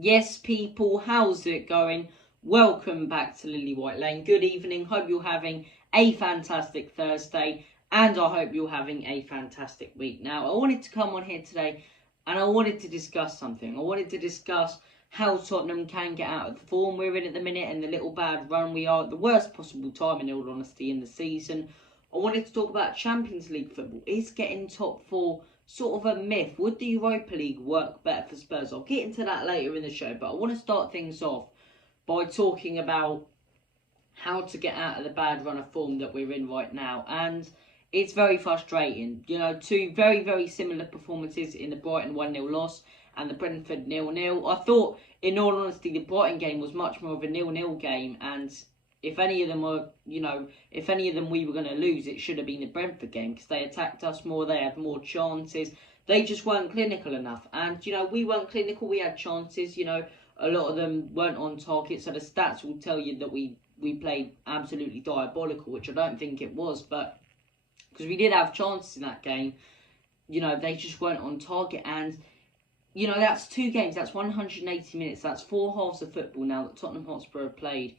Yes, people, how's it going? Welcome back to Lily White Lane. Good evening. Hope you're having a fantastic Thursday, and I hope you're having a fantastic week. Now, I wanted to come on here today, and I wanted to discuss something. I wanted to discuss how Tottenham can get out of the form we're in at the minute and the little bad run we are at the worst possible time, in all honesty, in the season. I wanted to talk about Champions League football. Is getting top four sort of a myth? Would the Europa League work better for Spurs? I'll get into that later in the show, but I want to start things off by talking about how to get out of the bad run of form that we're in right now. And it's very frustrating. You know, two very, very similar performances in the Brighton 1-0 loss and the Brentford 0-0. I thought, in all honesty, the Brighton game was much more of a 0-0 game, and if any of them we were going to lose, it should have been the Brentford game, because they attacked us more, they had more chances. They just weren't clinical enough. And, we weren't clinical, we had chances, a lot of them weren't on target, so the stats will tell you that we played absolutely diabolical, which I don't think it was, but because we did have chances in that game, they just weren't on target. And, that's 2 games, that's 180 minutes, that's 4 halves of football now that Tottenham Hotspur have played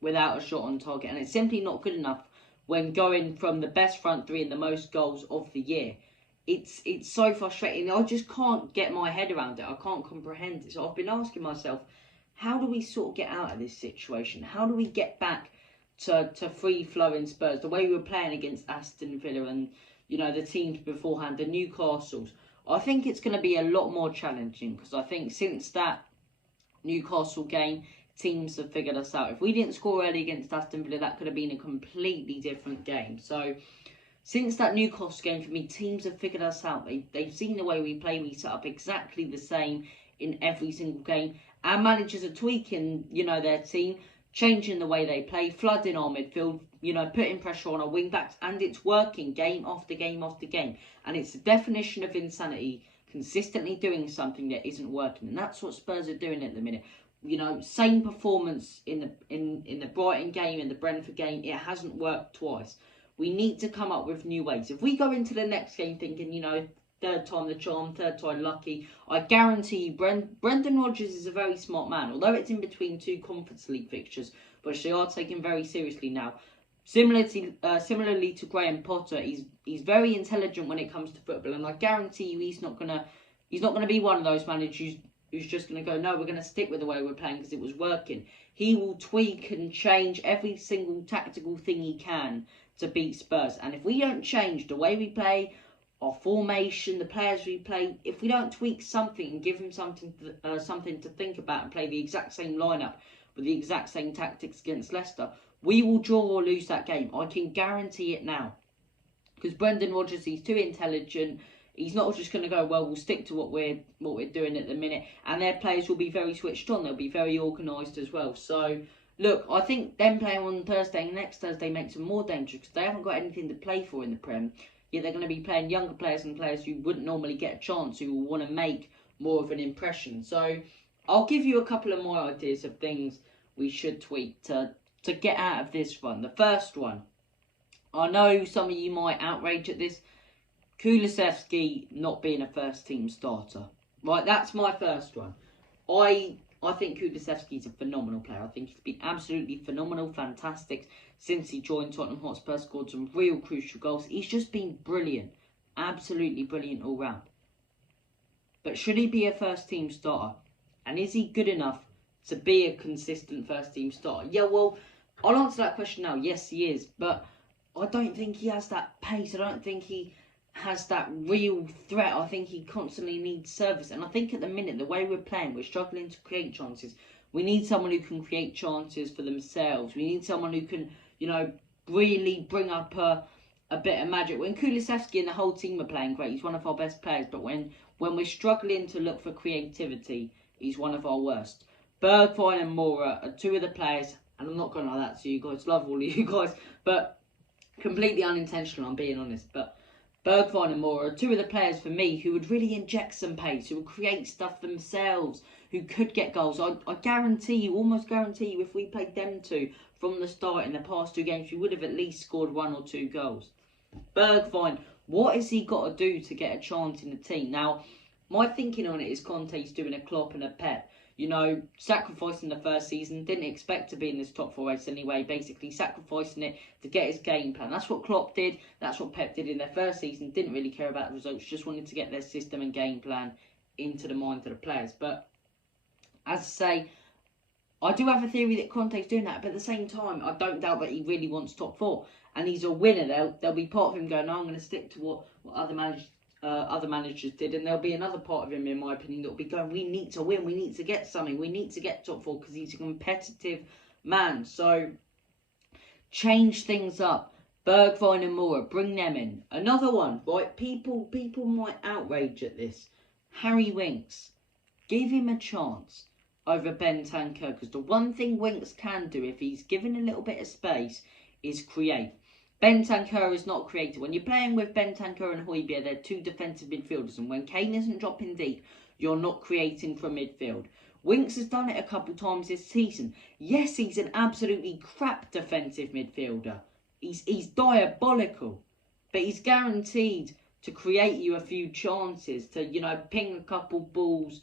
without a shot on target, and it's simply not good enough when going from the best front three and the most goals of the year. It's so frustrating. I just can't get my head around it. I can't comprehend it. So I've been asking myself, how do we sort of get out of this situation? How do we get back to free-flowing Spurs, the way we were playing against Aston Villa and, the teams beforehand, the Newcastles? I think it's going to be a lot more challenging, because I think since that Newcastle game, teams have figured us out. If we didn't score early against Aston Villa, that could have been a completely different game. So, since that Newcastle game, for me, teams have figured us out. They've seen the way we play. We set up exactly the same in every single game. Our managers are tweaking, their team, changing the way they play, flooding our midfield, putting pressure on our wing backs, and it's working game after game after game. And it's the definition of insanity, consistently doing something that isn't working. And that's what Spurs are doing at the minute. Same performance in the Brighton game, in the Brentford game. It hasn't worked twice. We need to come up with new ways. If we go into the next game thinking, third time the charm, third time lucky, I guarantee you, Brendan Rodgers is a very smart man. Although it's in between 2 Conference League fixtures, which they are taken very seriously now. Similarly to Graham Potter, he's very intelligent when it comes to football, and I guarantee you, he's not gonna be one of those managers who's just going to go, no, we're going to stick with the way we're playing because it was working. He will tweak and change every single tactical thing he can to beat Spurs. And if we don't change the way we play, our formation, the players we play, if we don't tweak something and give him something to think about and play the exact same lineup with the exact same tactics against Leicester, we will draw or lose that game. I can guarantee it now. Because Brendan Rodgers, he's too intelligent. He's not just going to go, well, we'll stick to what we're doing at the minute. And their players will be very switched on. They'll be very organised as well. So, look, I think them playing on Thursday and next Thursday makes them more dangerous, because they haven't got anything to play for in the Prem. Yet they're going to be playing younger players and players who wouldn't normally get a chance, who will want to make more of an impression. So, I'll give you a couple of more ideas of things we should tweak to get out of this run. The first one, I know some of you might outrage at this, Kulusevski not being a first-team starter. Right, that's my first one. I think Kulusevski is a phenomenal player. I think he's been absolutely phenomenal, fantastic since he joined Tottenham Hotspur, scored some real crucial goals. He's just been brilliant, absolutely brilliant all round. But should he be a first-team starter? And is he good enough to be a consistent first-team starter? Yeah, well, I'll answer that question now. Yes, he is. But I don't think he has that pace. I don't think he has that real threat. I think he constantly needs service. And I think at the minute, the way we're playing, we're struggling to create chances. We need someone who can create chances for themselves. We need someone who can, really bring up a bit of magic. When Kulusevski and the whole team are playing great, he's one of our best players. But when we're struggling to look for creativity, he's one of our worst. Bergwijn and Moura are 2 of the players, and I'm not going to lie that to you guys, love all of you guys, but completely unintentional, I'm being honest. But Bergwijn and Moura are 2 of the players for me who would really inject some pace, who would create stuff themselves, who could get goals. I almost guarantee you, if we played them 2 from the start in the past 2 games, we would have at least scored 1 or 2 goals. Bergwijn, what has he got to do to get a chance in the team? Now, My thinking on it is Conte's doing a Klopp and a Pep. You know, sacrificing the first season, didn't expect to be in this top 4 race anyway, basically sacrificing it to get his game plan. That's what Klopp did, that's what Pep did in their first season, didn't really care about the results, just wanted to get their system and game plan into the mind of the players. But, as I say, I do have a theory that Conte's doing that, but at the same time, I don't doubt that he really wants top 4. And he's a winner. There'll be part of him going, no, I'm going to stick to what other managers did, and there'll be another part of him, in my opinion, that'll be going, we need to win, we need to get something, we need to get top 4, because he's a competitive man. So change things up. Bergwijn and Moura, bring them in. Another one, right? People might outrage at this. Harry Winks, give him a chance over Bentancur, because the one thing Winks can do, if he's given a little bit of space, is create. Bentancur is not creative. When you're playing with Bentancur and Højbjerg, they're two defensive midfielders, and when Kane isn't dropping deep, you're not creating from midfield. Winks has done it a couple times this season. Yes, he's an absolutely crap defensive midfielder. He's diabolical, but he's guaranteed to create you a few chances, to, you know, ping a couple balls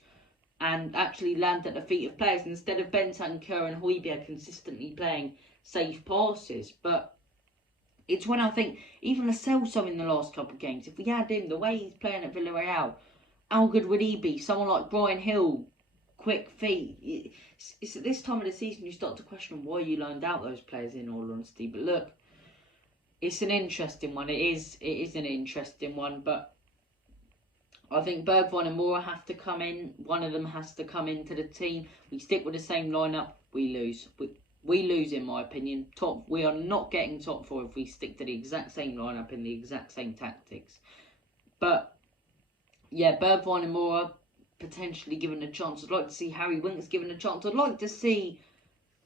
and actually land at the feet of players, instead of Bentancur and Højbjerg consistently playing safe passes. But it's when I think, even Lo Celso in the last couple of games, if we had him, the way he's playing at Villarreal, how good would he be? Someone like Brian Hill, quick feet. It's at this time of the season you start to question why you loaned out those players, in all honesty. But look, it's an interesting one. It is an interesting one, but I think Bergwijn and Moura have to come in. One of them has to come into the team. We stick with the same lineup, we lose. We lose, in my opinion. We are not getting top 4 if we stick to the exact same lineup and the exact same tactics. But yeah, Bergwijn and Moura potentially given a chance. I'd like to see Harry Winks given a chance. I'd like to see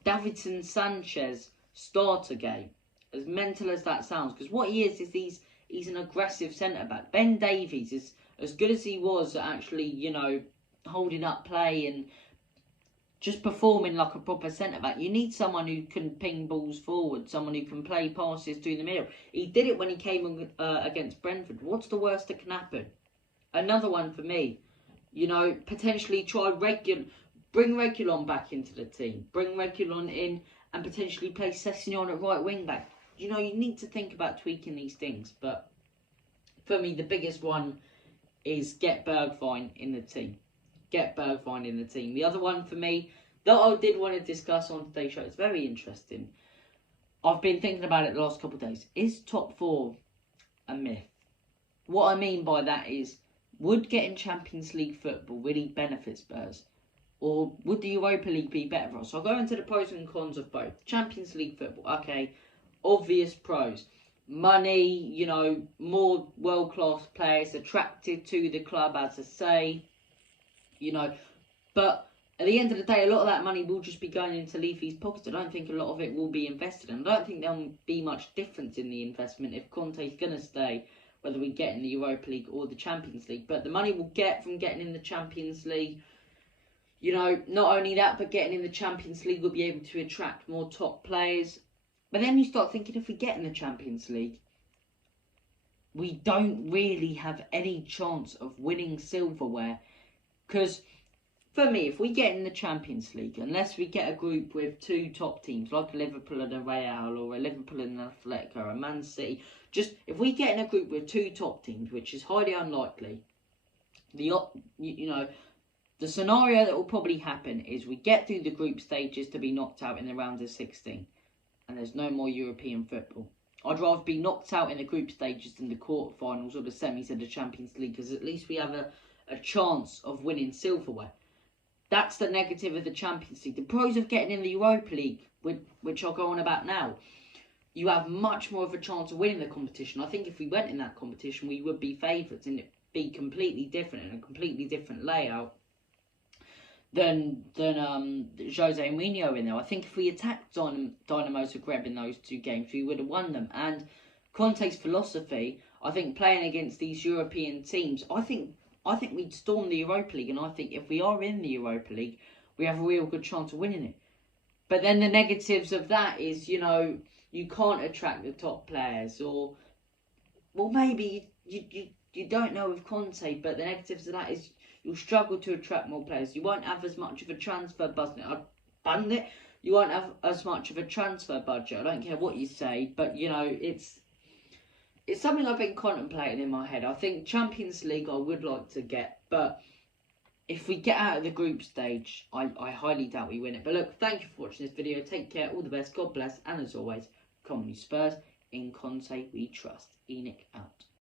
Davinson Sanchez start a game. As mental as that sounds, because what he is he's an aggressive centre back. Ben Davies is as good as he was at actually, you know, holding up play and just performing like a proper centre-back. You need someone who can ping balls forward, someone who can play passes through the middle. He did it when he came against Brentford. What's the worst that can happen? Another one for me. You know, potentially bring Reguilon back into the team. Bring Reguilon in and potentially play Sessegnon at right wing-back. You know, you need to think about tweaking these things. But for me, the biggest one is get Bergwijn in the team. Get Bergwijn in the team. The other one for me that I did want to discuss on today's show, it's very interesting. I've been thinking about it the last couple of days. Is top 4 a myth? What I mean by that is, would getting Champions League football really benefit Spurs? Or would the Europa League be better for us? So I'll go into the pros and cons of both. Champions League football, okay, obvious pros. Money, you know, more world-class players attracted to the club, as I say. You know, but at the end of the day, a lot of that money will just be going into Leafy's pockets. I don't think a lot of it will be invested, and I don't think there'll be much difference in the investment if Conte's going to stay, whether we get in the Europa League or the Champions League. But the money we'll get from getting in the Champions League, you know, not only that, but getting in the Champions League will be able to attract more top players. But then you start thinking, if we get in the Champions League, we don't really have any chance of winning silverware. Because, for me, if we get in the Champions League, unless we get a group with 2 top teams, like a Liverpool and a Real, or a Liverpool and an Atletico, or a Man City, just, if we get in a group with 2 top teams, which is highly unlikely, the scenario that will probably happen is we get through the group stages to be knocked out in the round of 16, and there's no more European football. I'd rather be knocked out in the group stages than the quarterfinals or the semis of the Champions League, because at least we have a chance of winning silverware. That's the negative of the Champions League. The pros of getting in the Europa League, which I'll go on about now, you have much more of a chance of winning the competition. I think if we went in that competition, we would be favourites, and it'd be completely different, and a completely different layout than Jose Mourinho in there. I think if we attacked Dynamo Zagreb in those 2 games, we would have won them. And Conte's philosophy, I think, playing against these European teams, I think we'd storm the Europa League, and I think if we are in the Europa League, we have a real good chance of winning it. But then the negatives of that is, you know, you can't attract the top players, or, well, maybe you don't know with Conte, but the negatives of that is you'll struggle to attract more players. You won't have as much of a transfer budget. You won't have as much of a transfer budget. I don't care what you say, but you know, it's something I've been contemplating in my head. I think Champions League I would like to get, but if we get out of the group stage, I highly doubt we win it. But look, thank you for watching this video. Take care, all the best, God bless, and as always, come on you Spurs, in Conte we trust. Enoch out.